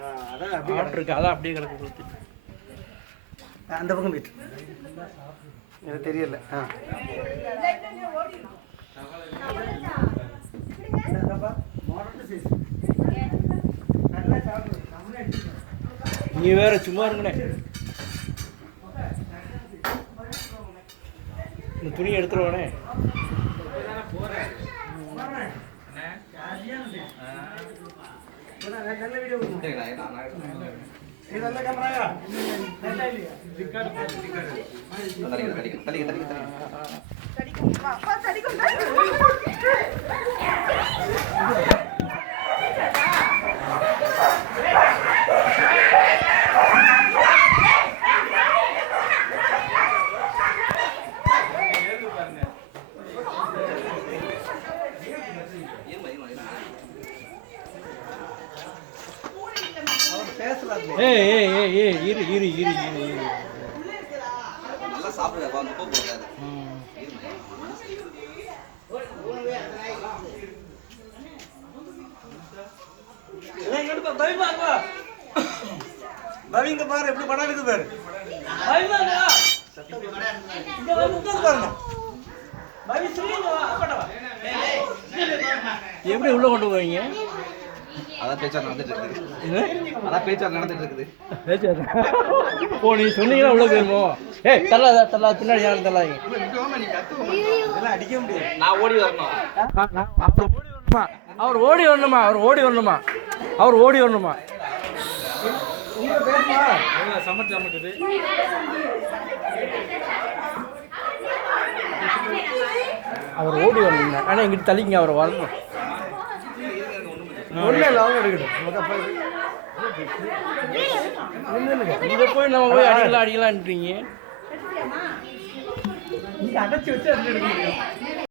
ஆ, அதான் அப்படியே கிடக்கு. ஊற்றி அந்த பக்கம் போயிட்டு. எனக்கு தெரியல. ஆ. நீ வேற சும்மா இருங்கண்ணே. இந்த துணி எடுத்துருவானே இப்ப நான் நல்ல வீடியோ இது நல்ல கேமராயா நல்லா இல்லையா ஏய் ஏய் ஏய் ஏய் இரு இரு இரு இரு இரு. நல்லா சாப்பிடுங்க போகாது? பவி இங்க பாரு எப்படி படம் எடுக்குது பாரு. வா, வா. எப்படி உள்ள கொண்டு போவீங்க? அதான் பேச்சார் நடந்துட்டு இருக்குது. என்ன? அதான் பேச்சார் நடந்துட்டு இருக்குது. ஓ நீ சொன்னீங்கன்னா உள்ள போயிருமோ? ஏய் தள்ளாத தள்ளா பின்னாடி யாரும் தள்ளாதீங்க. இதெல்லாம் அடிக்க முடியாது. நான் ஓடி வரணும்? அவர் ஓடி வரணுமா? அவர் ஓடி வரணுமா? அவர் ஓடி வரணுமா? அவர் ஓடி வரணுமா? சமத்து சமத்துது அவர் ஓடி வரணுங்க ஆனால் இங்கிட்டு தள்ளிங்க அவர் வரணும். ஒண்ணு இல்ல அவங்க எடுக்கட்டும். இங்கே போய் நம்ம போய் அடிக்கலாம் அடிக்கலான்றீங்க அடைச்சு வச்சு